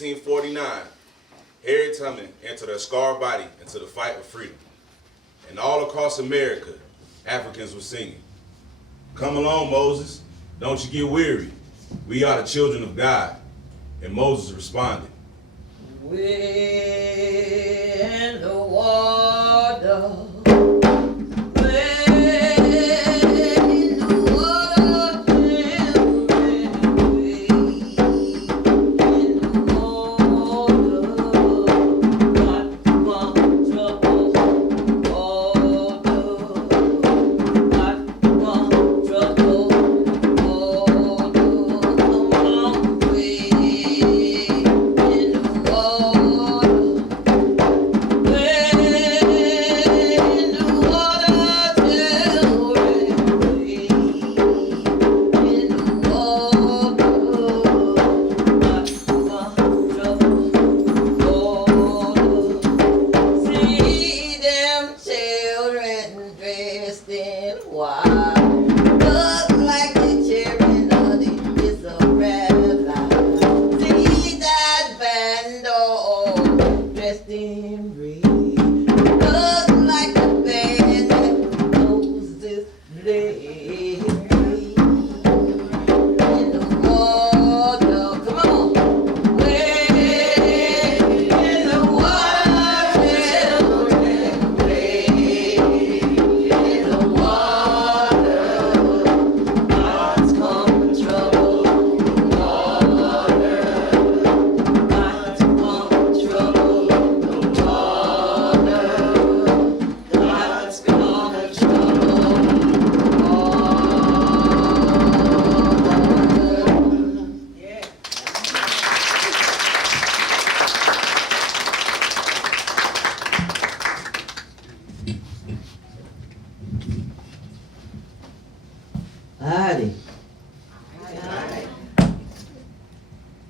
1849, Harriet Tubman entered her scarred body into the fight for freedom. And all across America, Africans were singing, "Come along, Moses, don't you get weary. We are the children of God." And Moses responded, "When the water,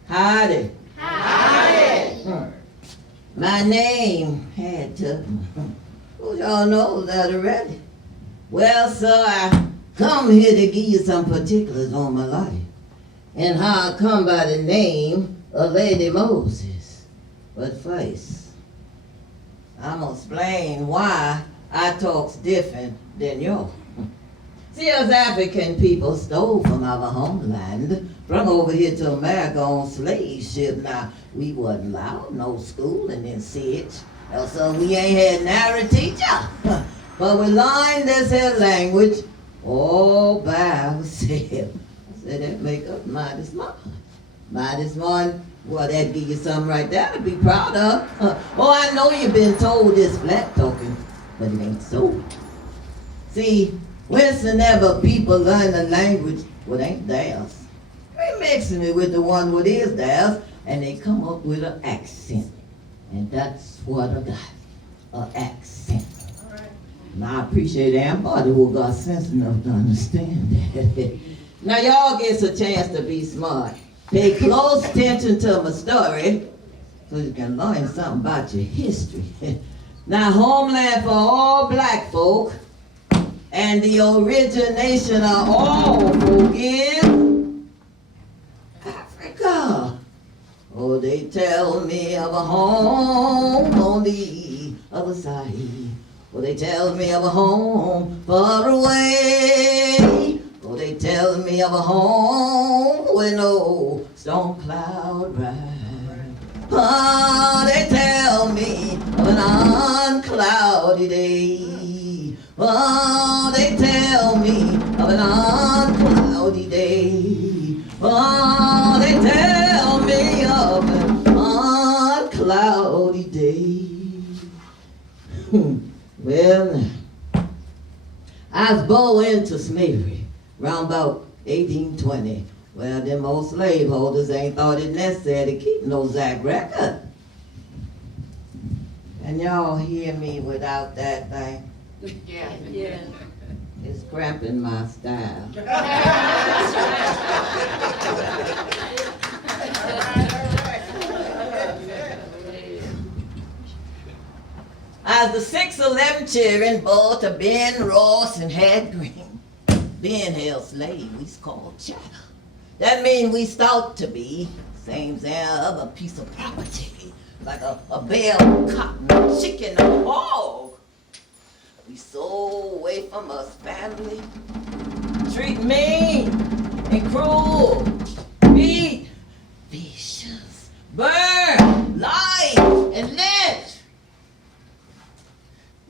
Howdy. My name, Harriet Tubman. Who y'all know that already? Well, sir, I come here to give you some particulars on my life and how I come by the name of Lady Moses. But first, I'm gonna explain why I talks different than yours. See, us African people stole from our homeland, brought over here to America on slave ship. Now, we wasn't allowed no schooling in Sitch, so we ain't had nary teacher. But we learned this here language all by ourselves. I said, that make us mighty smart. Mighty smart. Well, that'd give you something right there to be proud of. Oh, I know you've been told this flat talking, but it ain't so. See, whensoever people learn a language what ain't theirs, they mixing it with the one what is theirs, and they come up with an accent. And that's what I got, an accent. All right. Now I appreciate everybody who got sense enough to understand that. Now y'all gets a chance to be smart. Pay close attention to my story so you can learn something about your history. Now, homeland for all black folk and the origination of all folk is Africa. Oh, they tell me of a home on the other side. Oh, they tell me of a home far away. Oh, they tell me of a home where no storm cloud rise. Oh, they tell me of an uncloudy day. Oh, they tell me of an uncloudy day. Oh, they tell me of an uncloudy day. Well, I was born into slavery around about 1820. Well, them old slaveholders ain't thought it necessary to keep no exact record. And y'all hear me without that thing? Yeah. It's cramping my style. I was the 6'11" children born to Ben Ross and Had Green. Ben held slave, we's called chattel. That means we thought to be Same as any other piece of property, like a bale, cotton, chicken, a hog. We so away from us family, treat mean and cruel, beat, vicious, burn, lie, and lynch.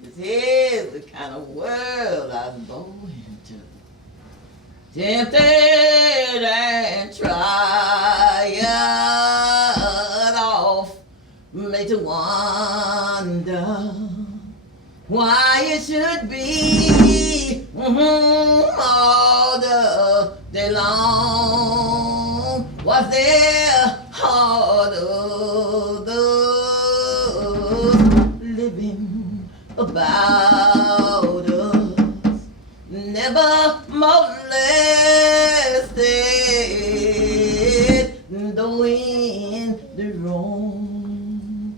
This is the kind of world I was born into. Tempted and tried off, made to wonder why it should be all the day long. Was there all of those living about us, never molested, though in the wrong.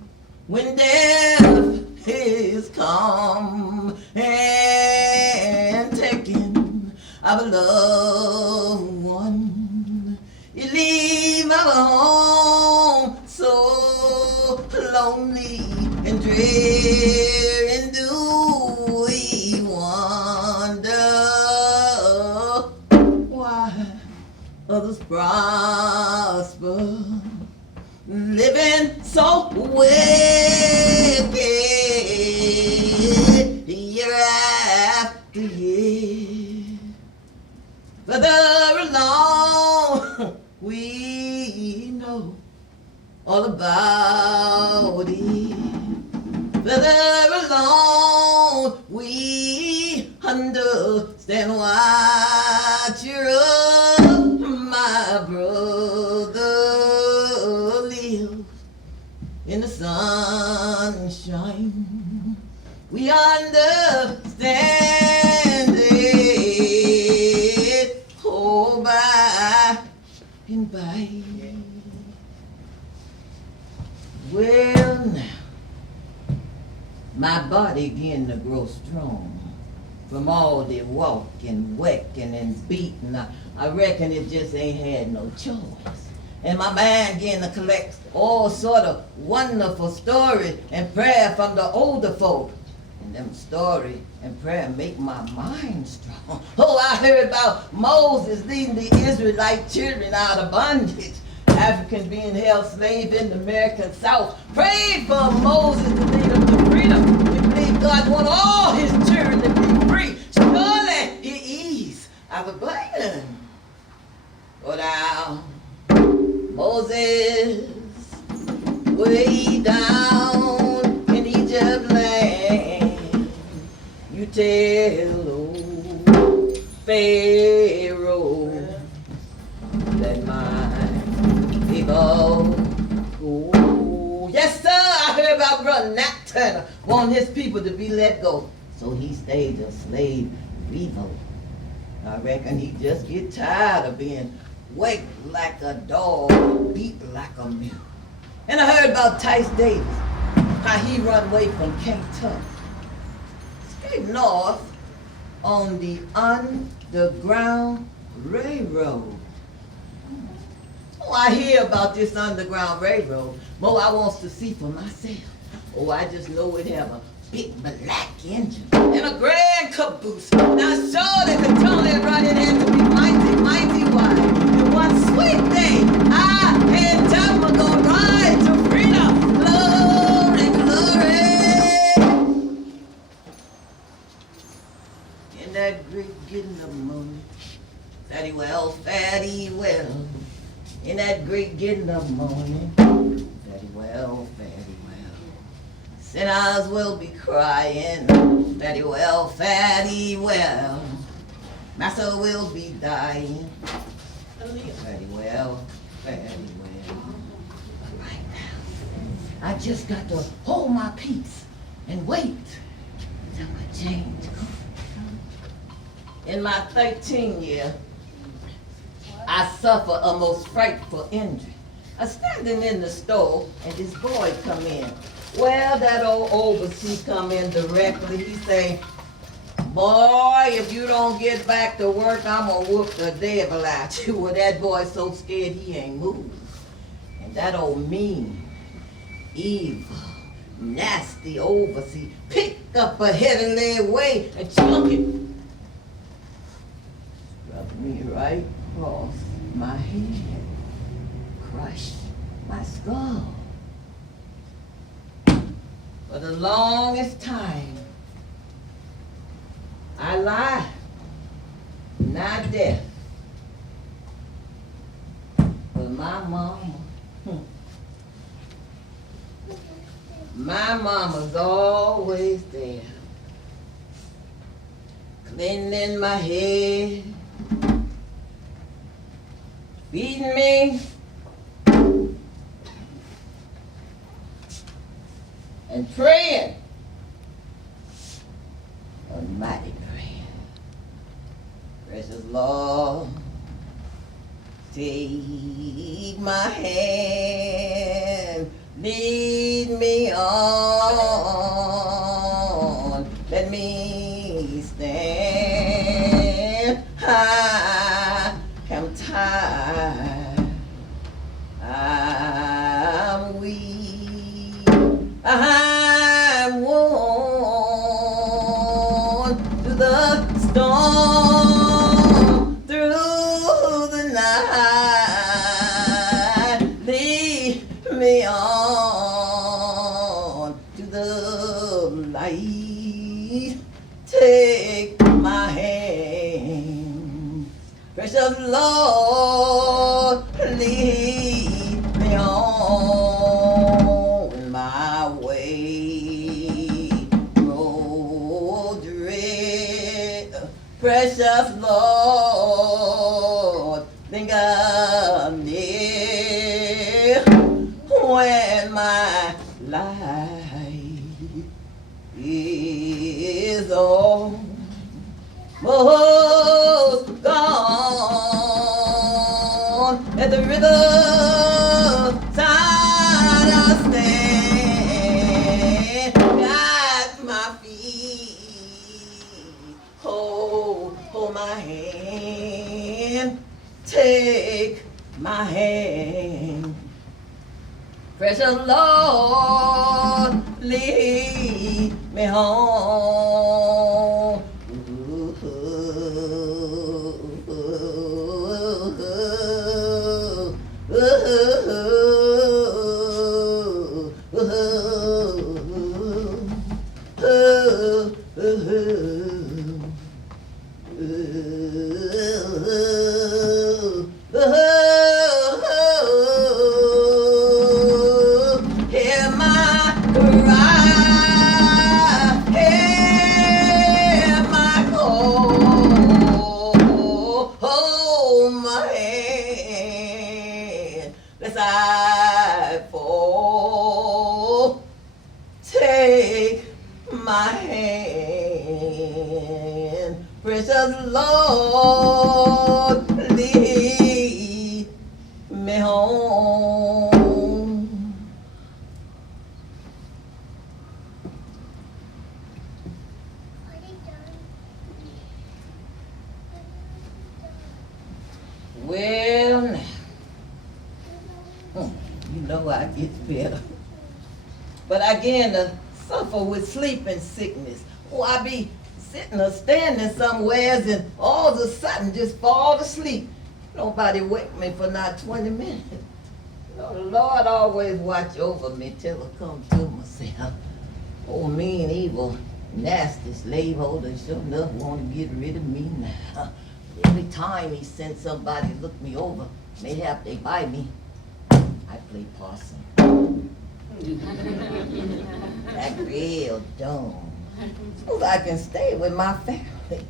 When death is come and taken our loved one, you leave our home so lonely and drear, and do we wonder why others prosper, living so wicked year after year. Further along, we know all about it. Further along, we understand why. Cheer up, my brother, live in the sunshine. We understand it, oh, by and by. Well, now, my body begin to grow strong from all the walking, whacking, and beating. I reckon it just ain't had no choice. And my mind began to collect all sort of wonderful stories and prayer from the older folk. And them stories and prayer make my mind strong. Oh, I heard about Moses leading the Israelite children out of bondage. Africans being held slave in the American South. Prayed for Moses to lead them to freedom. We believe God wants all his children to be free. Surely he is our burden. Go down, Moses, way down in Egypt land. You tell old Pharaoh that my people go. Yes, sir, I heard about Brother Nat Turner wanting his people to be let go. So he stayed a slave revolt. I reckon he just get tired of being waked like a dog, beat like a mule. And I heard about Tice Davis, how he run away from Kentucky, straight north on the Underground Railroad. Oh, I hear about this Underground Railroad. More I wants to see for myself. Oh, I just know it have a big black engine and a grand caboose. Now surely the tunnel it running had to be mighty, mighty wide. And one sweet day, I and Tubman gonna ride to freedom. Glory, glory. In that great getting of morning, fatty well, fatty well. In that great getting of morning, fatty well, fatty well. Sinners will be crying, fatty well, fatty well. Master will be dying, fatty well, fatty well. But right now, I just got to hold my peace and wait till my change comes. In my 13th year, I suffer a most frightful injury. I standing in the store and this boy come in. Well, that old overseer come in directly. He say, boy, if you don't get back to work, I'm gonna whoop the devil out you. Well, that boy so scared he ain't moved. And that old mean, evil, nasty overseer picked up a heavy lead weight and chunk it. Struck me right across my head, crushed my skull. For the longest time, I lied, not death. But my mama's always there, cleaning my head, feeding me, and praying. Almighty prayer. Precious Lord, take my hand, lead me on, let me stand. I am tired, I'm weak, I'm worn to the storm, through the night. Lead me on to the light. Take my hand, precious Lord, lead me on my way. Road red, precious Lord, linger near when my life is almost gone. At the river side I'll stand, guide my feet, hold my hand, take my hand. Precious Lord, lead me home. Hear my cry, hear my call, hold my hand, lest I fall. Take my hand, precious Lord, lead me home. Well, now, you know I get better. But I begin to suffer with sleeping sickness. Oh, I be sitting or standing somewhere and all of a sudden just fall asleep. Nobody wake me for not 20 minutes. You know, the Lord always watch over me till I come to myself. Oh, mean, evil, nasty slaveholder sure enough want to get rid of me now. Every time he sends somebody to look me over, mayhap they buy me, I play possum. That real dumb. So I can stay with my family.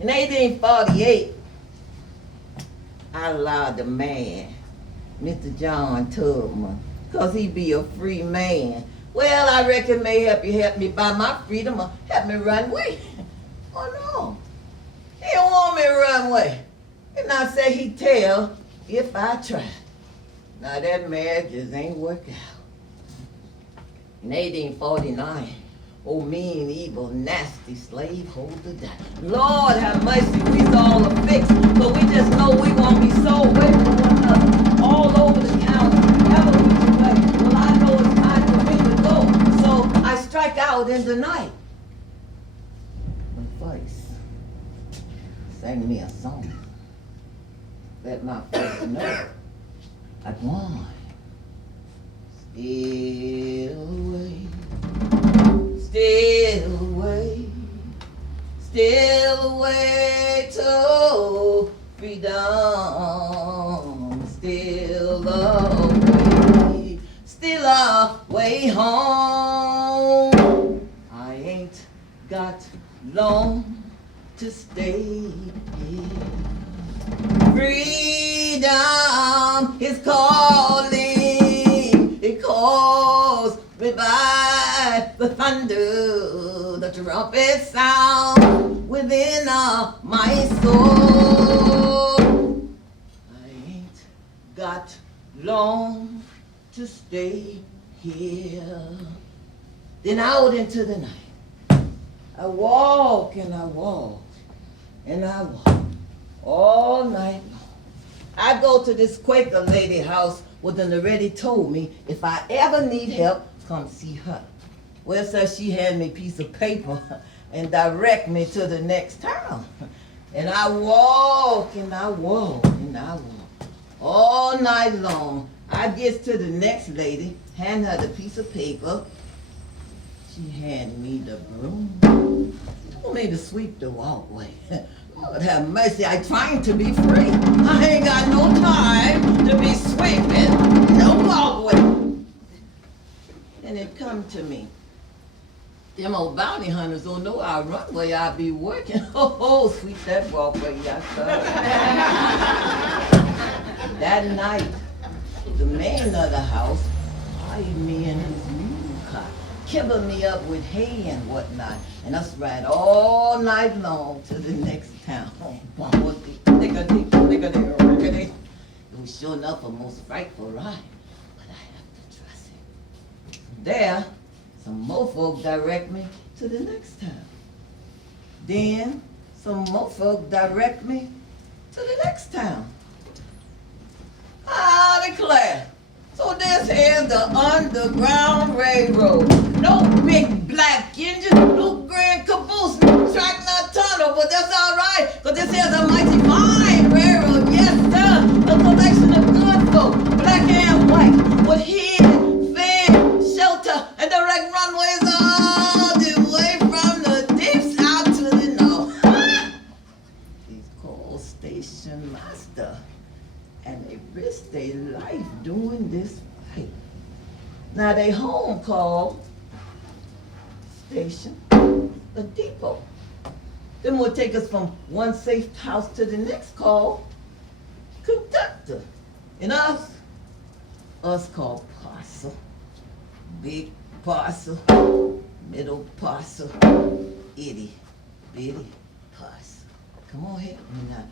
In 1848, I allowed the man, Mr. John Tubman, cause he be a free man. Well, I reckon mayhap he help me buy my freedom or help me run away. Oh no. He don't want me to run away. And I say he tell if I try. Now that marriage just ain't work out. In 1849, old mean, evil, nasty slaveholder died. Lord have mercy, we's all a fix, but we just know we won't be so away from one another all over the county. song. Let my folks know I'd won. Still away to freedom, still away home. I ain't got long to stay here. Freedom is calling, it calls me by the thunder, the trumpet sound within my soul. I ain't got long to stay here. Then out into the night, I walk and I walk and I walk all night long. I go to this Quaker lady house where done already told me if I ever need help, come see her. Well, sir, she hand me a piece of paper and direct me to the next town. And I walk and I walk and I walk all night long. I get to the next lady, hand her the piece of paper. She hand me the broom. Told me to sweep the walkway. Lord have mercy, I trying to be free. I ain't got no time to be sweeping no walkway. And it come to me. Them old bounty hunters don't know I run where I be working. Oh, sweep that walkway, yes, sir. That night, the man of the house hired me in his mule car, kibble me up with hay and whatnot, and us ride all night long to the next town. It was sure enough a most frightful ride, but I have to trust it. There, some more folk direct me to the next town. Then, some more folk direct me to the next town. I declare. So this here's the Underground Railroad. No big black engine, no grand caboose, no track, no tunnel, but that's all right, because this here's a mighty fine railroad, yes sir. A collection of good folk, black and white, with heat, fed, shelter, and direct runways all the way from the deep south to the north. He's called Station Master. And they risk their life doing this fight. Now they home called Station, a depot. Then we'll take us from one safe house to the next called Conductor. And us called Parcel. Big parcel, middle parcel, itty bitty parcel. Come on here now.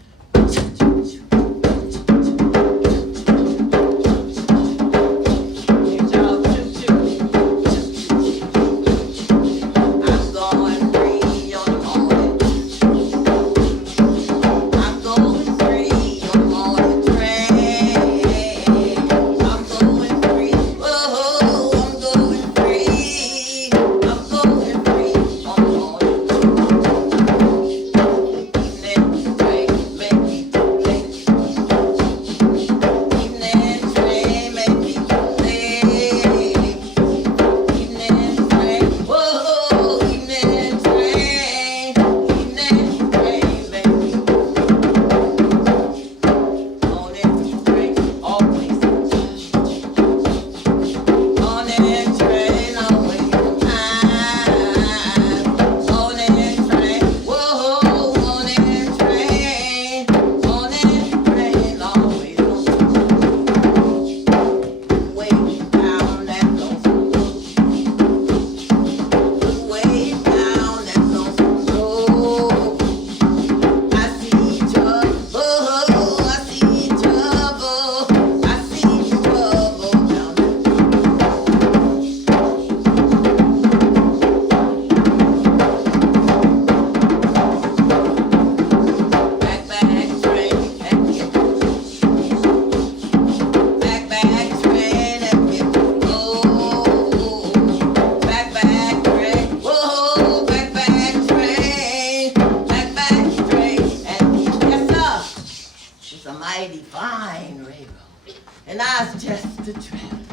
mighty fine railroad, and I was just a traveling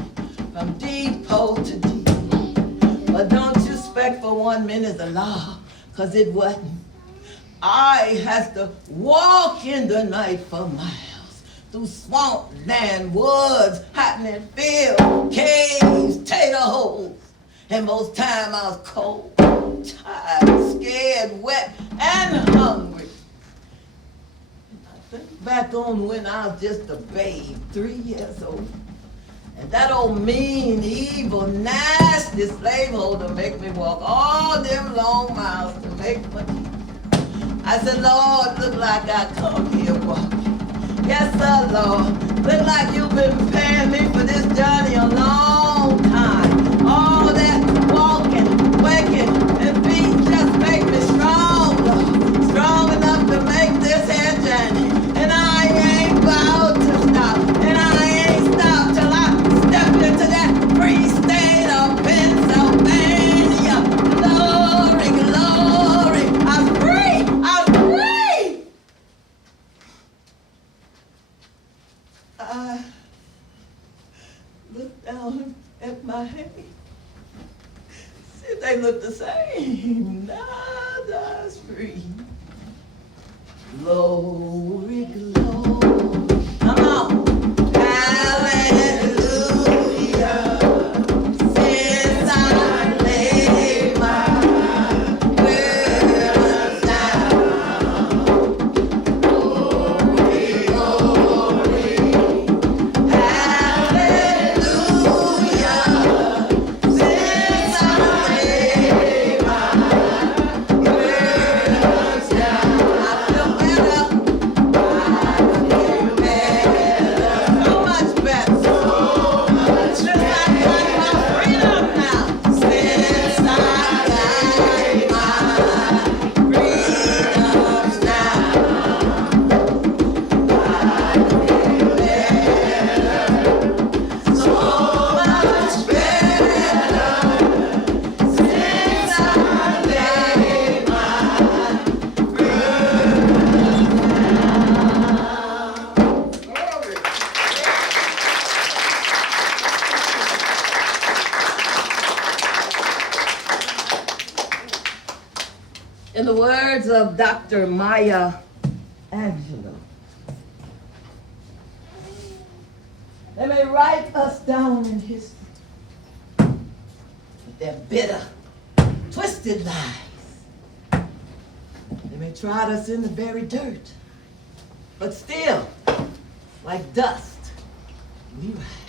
from depot to depot. But don't you expect for 1 minute the law, 'cause it wasn't. I has to walk in the night for miles, through swamp land, woods, happening fields, caves, tater holes. And most time I was cold, tired, scared, wet, and hungry. And I think back on when I was just a babe, 3 years old. And that old mean, evil, nasty slaveholder make me walk all them long miles to make money. I said, Lord, look like I come here walking. Yes, sir, Lord. Look like you've been paying me for this journey a long time. All that walking, waking, and being just make me strong, Lord. Strong enough to make this here journey. And I ain't about to stop. And I ain't stopped till I step into that free state of Pennsylvania. Glory, glory. I'm free. I'm free. I look down at my hand. See if they look the same. Nada's free. Glory, glory. Come on. Hallelujah. Since I laid my burdens down. Glory, glory. Hallelujah. Since I laid my burdens down. I feel better. I feel better. So much better. So much better. I got my freedom now. Since I got my freedoms now. I feel better. So much better. Since I laid my In the words of Dr. Maya Angelou, they may write us down in history with their bitter, twisted lies. They may trod us in the very dirt, but still, like dust, we rise.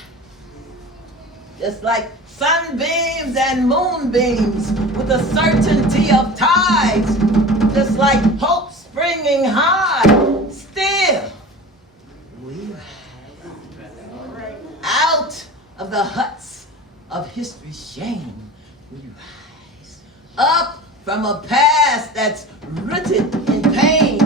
Just like sunbeams and moonbeams with the certainty of tides, just like hope springing high, still we rise. Out of the huts of history's shame, we rise. Up from a past that's rooted in pain,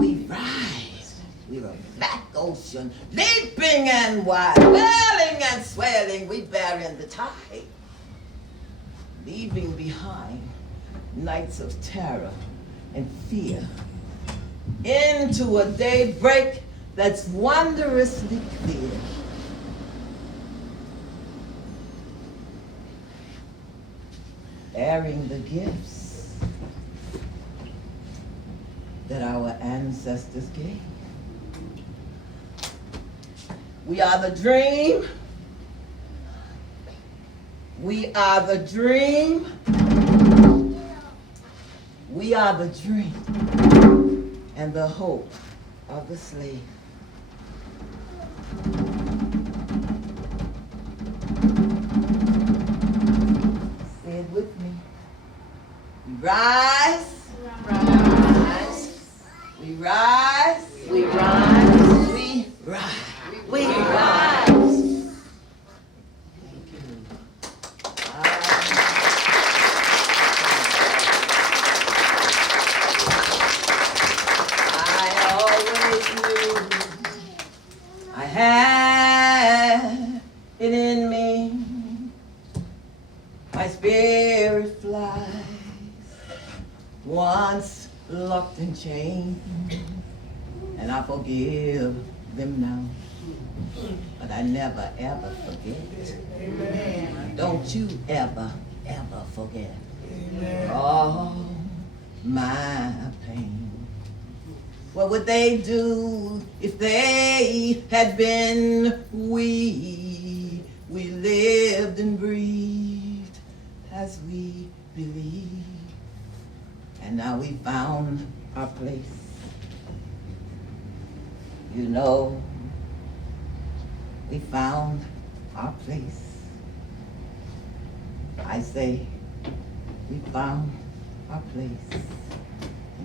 we rise. We're a black ocean, leaping and wide, welling and swelling, we bear in the tide, leaving behind nights of terror and fear, into a daybreak that's wondrously clear. Bearing the gifts that our ancestors gave. We are the dream. We are the dream. We are the dream and the hope of the slave. Say it with me. We rise. Rise. We rise. We rise. We rise. We rise. Thank you. I always knew I had it in me. My spirit flies, once locked in chains, and I forgive them now, but I never ever forget. Amen. Don't you ever, ever forget. Amen. All my pain. What would they do if they had been we? We lived and breathed as we believed. And now we found our place. You know, we found our place. I say, we found our place.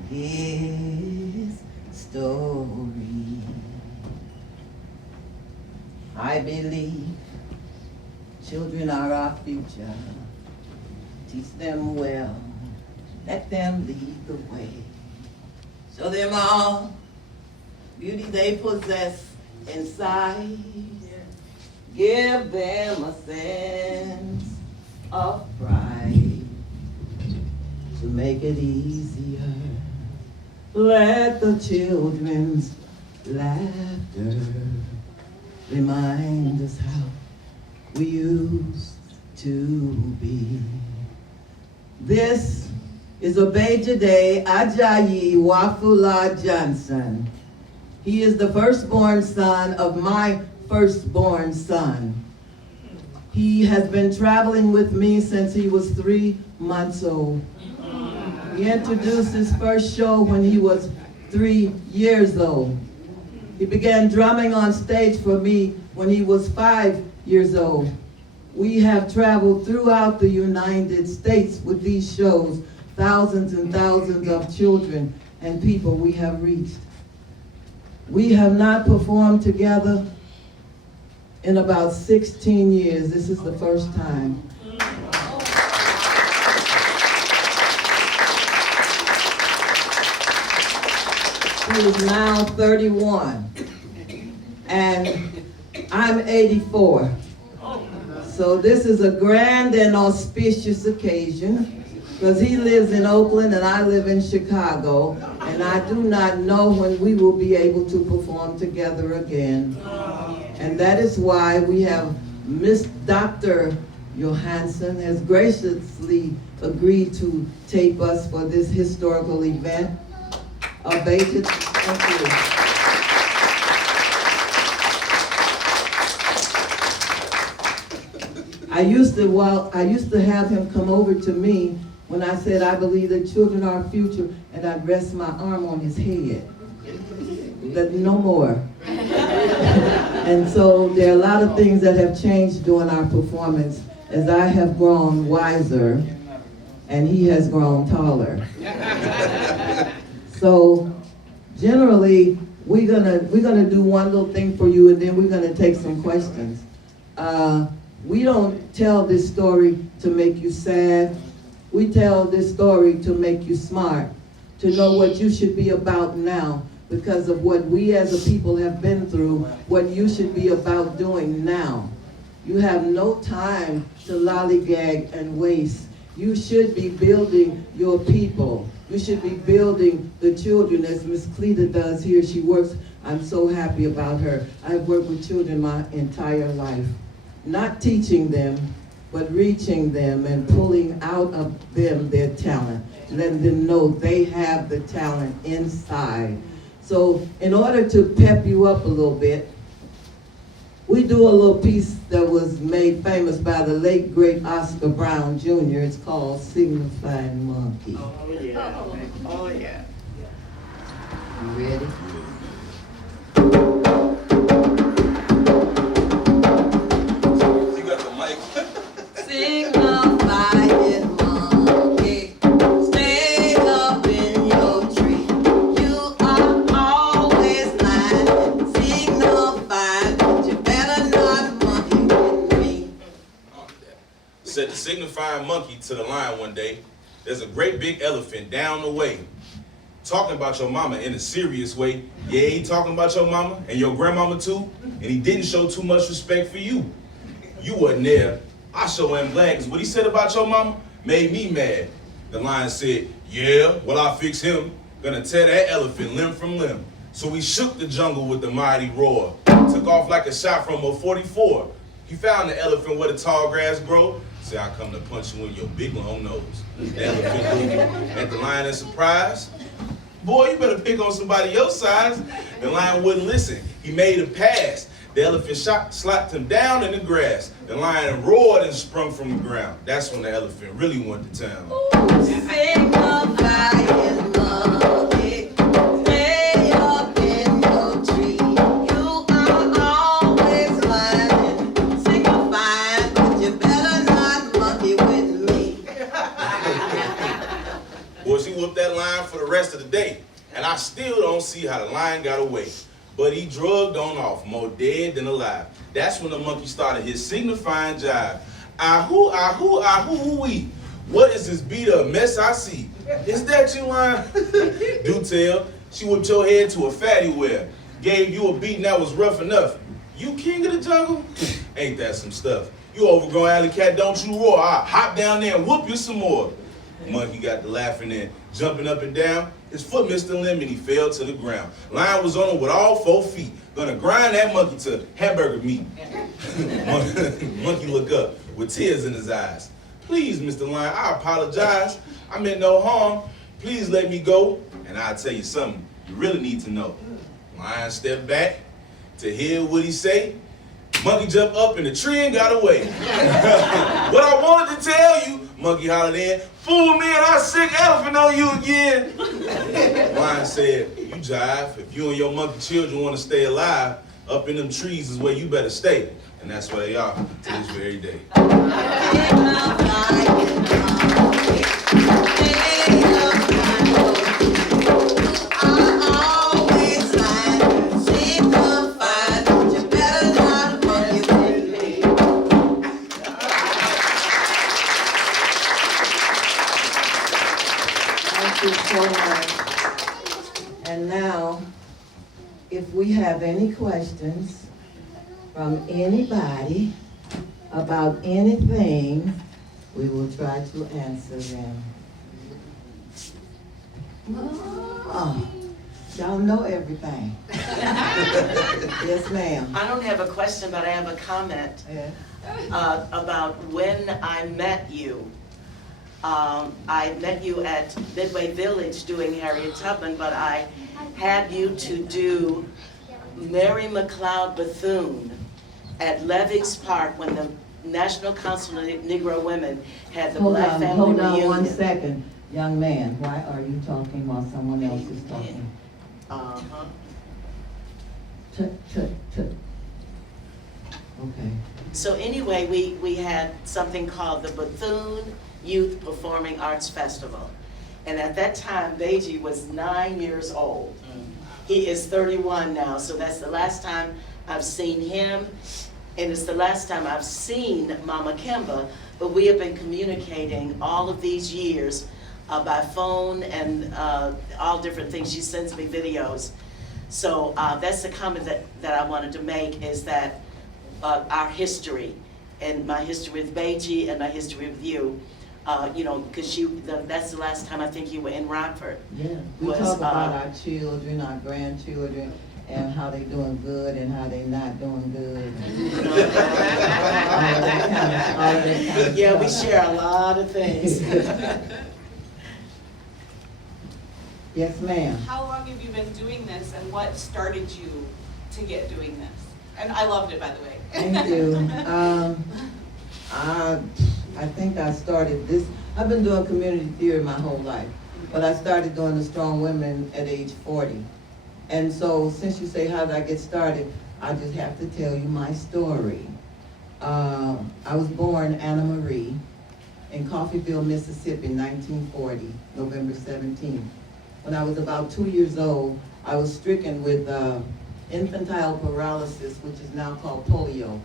His story. I believe children are our future. Teach them well. Let them lead the way. Show them all beauty they possess inside. Give them a sense of pride to make it easier. Let the children's laughter remind us how we used to be. This is Obejide Ajayi Wafula Johnson. He is the firstborn son of my firstborn son. He has been traveling with me since he was 3 months old. He introduced his first show when he was 3 years old. He began drumming on stage for me when he was 5 years old. We have traveled throughout the United States with these shows. Thousands and thousands of children and people we have reached. We have not performed together in about 16 years. This is the first time. He is now 31, and I'm 84. So this is a grand and auspicious occasion, because he lives in Oakland and I live in Chicago, and I do not know when we will be able to perform together again. And that is why we have Miss Dr. Johansson has graciously agreed to tape us for this historical event. Thank you. I used to have him come over to me when I said I believe that children are our future, and I'd rest my arm on his head. But no more. And so there are a lot of things that have changed during our performance as I have grown wiser and he has grown taller. So generally, we're gonna do one little thing for you, and then we're gonna take some questions. We don't tell this story to make you sad. We tell this story to make you smart, to know what you should be about now because of what we as a people have been through, what you should be about doing now. You have no time to lollygag and waste. You should be building your people. You should be building the children as Miss Cleta does here. She works, I'm so happy about her. I've worked with children my entire life. Not teaching them, but reaching them and pulling out of them their talent, letting them know they have the talent inside. So in order to pep you up a little bit, we do a little piece that was made famous by the late, great Oscar Brown Jr. It's called Signifying Monkey. Oh yeah, oh yeah. You ready? Signifying monkey, stay up in your tree. You are always lying, signifying that you better not monkey with me. Said the signifying monkey to the lion one day, there's a great big elephant down the way. Talking about your mama in a serious way. Yeah, he talking about your mama and your grandmama too, and he didn't show too much respect for you. You wasn't there. I sure am glad, because what he said about your mama made me mad. The lion said, yeah, well, I'll fix him. Gonna tear that elephant limb from limb. So he shook the jungle with the mighty roar. Took off like a shot from a 44. He found the elephant where the tall grass grow. Say, I come to punch you in your big long nose. The elephant looked at the lion in surprise. Boy, you better pick on somebody your size. The lion wouldn't listen. He made a pass. The elephant slapped him down in the grass. The lion roared and sprung from the ground. That's when the elephant really went to town. Sing a flying monkey, stay up in your tree. You are always lying. Sing a fine, but you better not monkey with me. Boy, she whooped that lion for the rest of the day. And I still don't see how the lion got away. But he drugged on off, more dead than alive. That's when the monkey started his signifying jive. Ah-hoo, ah-hoo, ah-hoo, wee. What is this beat up mess I see? Is that you, lion? Do tell, she whipped your head to a fatty well. Gave you a beating that was rough enough. You king of the jungle? Ain't that some stuff? You overgrown alley cat, don't you roar. I'll hop down there and whoop you some more. Monkey got to laughing and jumping up and down. His foot missed the limb and he fell to the ground. Lion was on him with all 4 feet. Gonna grind that monkey to hamburger meat. Monkey looked up with tears in his eyes. Please, Mr. Lion, I apologize. I meant no harm. Please let me go. And I'll tell you something you really need to know. Lion stepped back to hear what he say. Monkey jumped up in the tree and got away. What I wanted to tell you, Monkey hollered in, fool me and I sick elephant on you again. Lion said, you jive. If you and your monkey children want to stay alive, up in them trees is where you better stay. And that's where they are to this very day. And now, if we have any questions from anybody about anything, we will try to answer them. Oh, y'all know everything. Yes, ma'am. I don't have a question, but I have a comment about when I met you. I met you at Midway Village doing Harriet Tubman, but I had you to do Mary McLeod Bethune at Levick's Park when the National Council of Negro Women had the Black Family Reunion. Hold on 1 second. Young man, why are you talking while someone else is talking? Okay. So anyway, we had something called the Bethune Youth Performing Arts Festival. And at that time, Beji was 9 years old. He is 31 now, so that's the last time I've seen him, and it's the last time I've seen Momma Kemba, but we have been communicating all of these years by phone and all different things. She sends me videos. So that's the comment that I wanted to make, is that our history, and my history with Beji and my history with you, you know, because that's the last time I think you were in Rockford. Yeah, we talk about our children, our grandchildren, and how they doing good and how they not doing good. Yeah, we share a lot of things. Yes, ma'am. How long have you been doing this, and what started you to get doing this? And I loved it, by the way. Thank you. I think I started this. I've been doing community theater my whole life, but I started doing the Strong Women at age 40. And so since you say how did I get started, I just have to tell you my story. I was born Anna Marie in Coffeyville, Mississippi, 1940, November 17th. When I was about 2 years old, I was stricken with infantile paralysis, which is now called polio.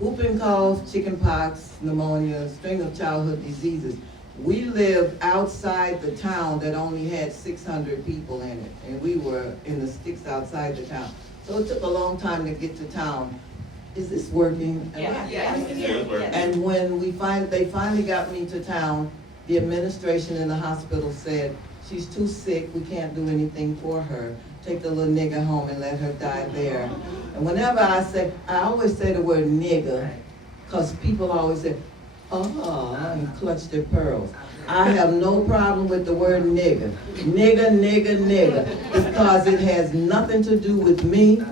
Whooping cough, chicken pox, pneumonia, string of childhood diseases. We lived outside the town that only had 600 people in it, and we were in the sticks outside the town. So it took a long time to get to town. Is this working? Yeah. And when they finally got me to town, the administration in the hospital said, she's too sick, we can't do anything for her. take the little nigger home and let her die there. And whenever I always say the word nigger, because people always say, oh, and clutch their pearls. I have no problem with the word nigger. Nigger, nigger, nigger, because it has nothing to do with me.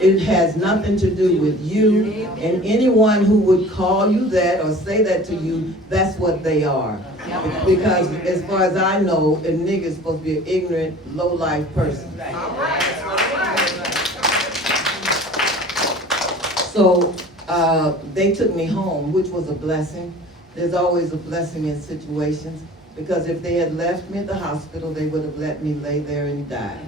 It has nothing to do with you. And anyone who would call you that or say that to you, that's what they are. Because as far as I know, a nigger is supposed to be an ignorant, low-life person. So they took me home, which was a blessing. There's always a blessing in situations, because if they had left me at the hospital, they would have let me lay there and die.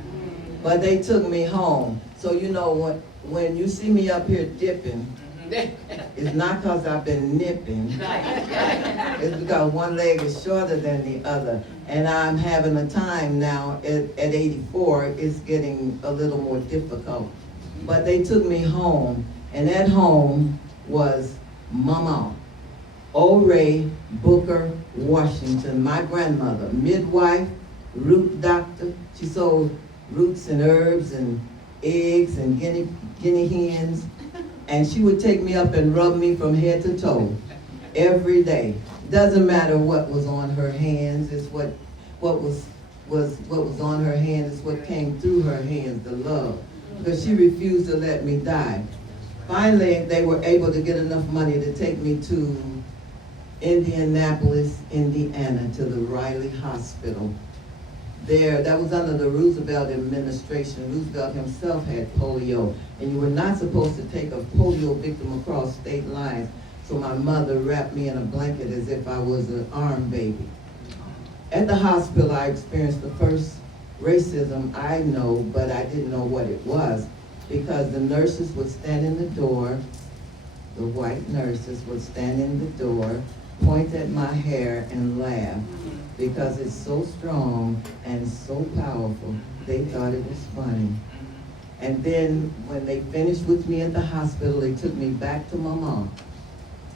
But they took me home. So you know, when you see me up here dipping, it's not because I've been nipping. It's because one leg is shorter than the other. And I'm having a time now at 84, it's getting a little more difficult. But they took me home, and at home was Mama Ray Booker Washington, my grandmother, midwife, root doctor. She sold roots and herbs and eggs and guinea hens. And she would take me up and rub me from head to toe every day. Doesn't matter what was on her hands, it's what was on her hands, is what came through her hands, the love. Because she refused to let me die. Finally, they were able to get enough money to take me to Indianapolis, Indiana, to the Riley Hospital. There, that was under the Roosevelt administration. Roosevelt himself had polio, and you were not supposed to take a polio victim across state lines. So my mother wrapped me in a blanket as if I was an arm baby. At the hospital, I experienced the first racism I know, but I didn't know what it was, because the nurses would stand in the door, the white nurses would stand in the door, point at my hair and laugh, because it's so strong and so powerful, they thought it was funny. And then when they finished with me at the hospital, they took me back to my mom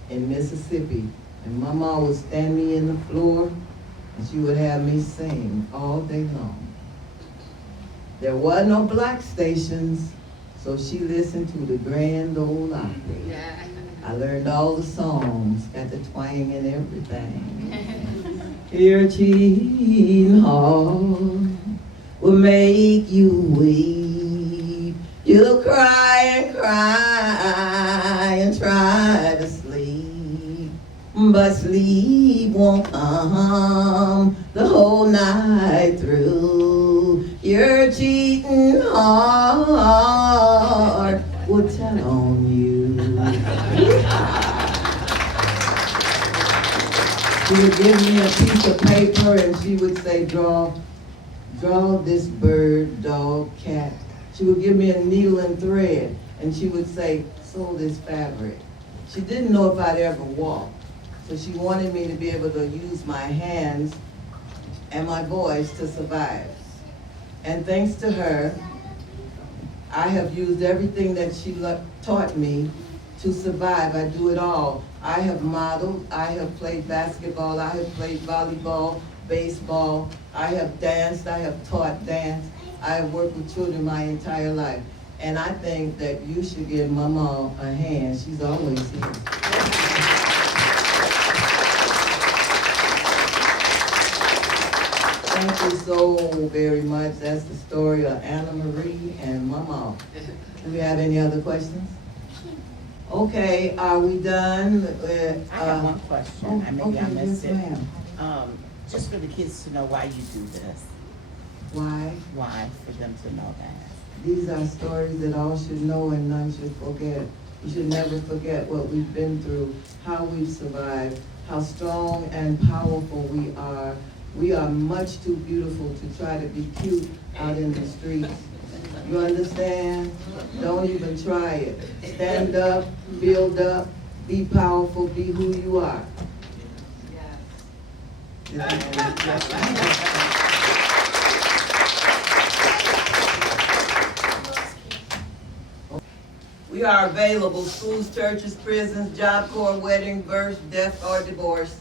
in Mississippi. And my mom would stand me in the floor, and she would have me sing all day long. There were no black stations, so she listened to the Grand Ole Opry. I learned all the songs, got the twang and everything. Your cheating heart will make you weep. You'll cry and try to sleep, but sleep won't come the whole night through. Your cheating heart will tell on you. She would give me a piece of paper and she would say, draw this bird, dog, cat. She would give me a needle and thread and she would say, sew this fabric. She didn't know if I'd ever walk, so she wanted me to be able to use my hands and my voice to survive. And thanks to her, I have used everything that she taught me to survive. I do it all. I have modeled, I have played basketball, I have played volleyball, baseball, I have danced, I have taught dance, I have worked with children my entire life. And I think that you should give Mama a hand. She's always here. Thank you so very much. That's the story of Anna Marie and Mama. Do we have any other questions? Okay, are we done? I have one question, and maybe I missed yes, it. ma'am. Just for the kids to know why you do this. Why? Why, for them to know that. These are stories that all should know and none should forget. We should never forget what we've been through, how we've survived, how strong and powerful we are. We are much too beautiful to try to be cute out in the streets. You understand? Don't even try it. Stand up, build up, be powerful, be who you are. We are available, schools, churches, prisons, Job Corps, wedding, birth, death, or divorce.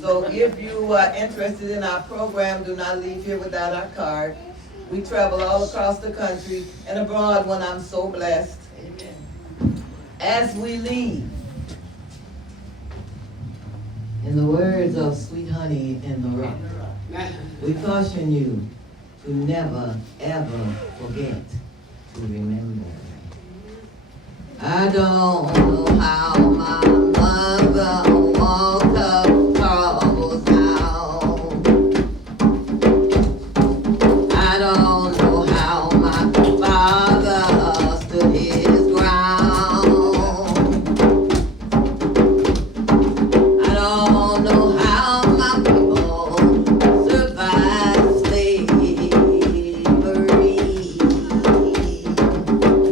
So if you are interested in our program, do not leave here without our card. We travel all across the country and abroad when I'm so blessed. As we leave, in the words of Sweet Honey in the Rock, we caution you to never, ever forget to remember. I don't know how my mother walked up troubles down. I don't know how my father stood his ground. I don't know how my people survived slavery.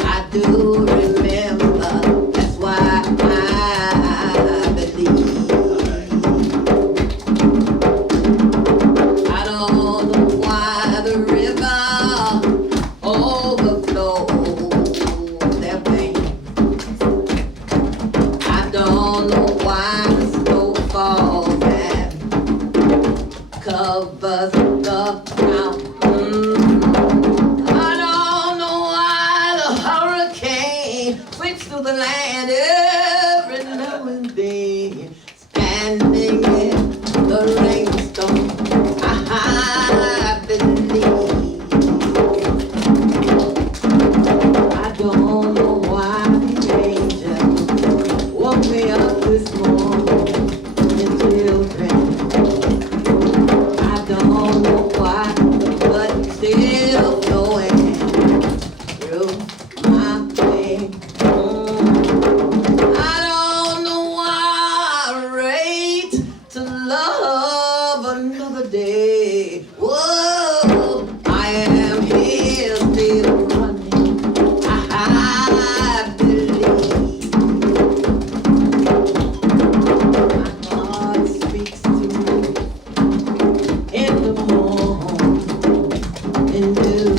I do remember, that's why I believe. I don't know why the river overflows their veins. I don't know why the snow falls and covers the ground. I don't know why the hurricane sweeps through the land every now and then. Standing in the rainstorm, I believe. I don't know why the angel woke me up this morning in children. I don't know why the blood still flowing through my veins. I don't know why I rate to love another day. Whoa, I am here still running. I believe. My heart speaks to me in the morning dew.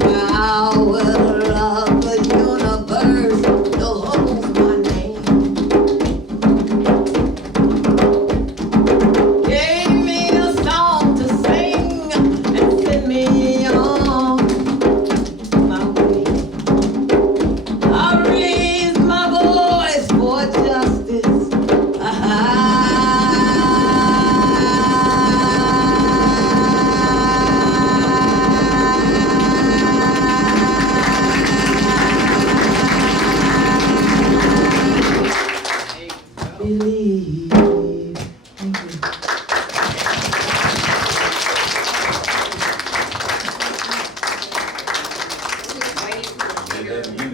Power of the universe knows my name. Gave me a song to sing and send me on my way. I raise my voice for justice. Believe. Thank you. And then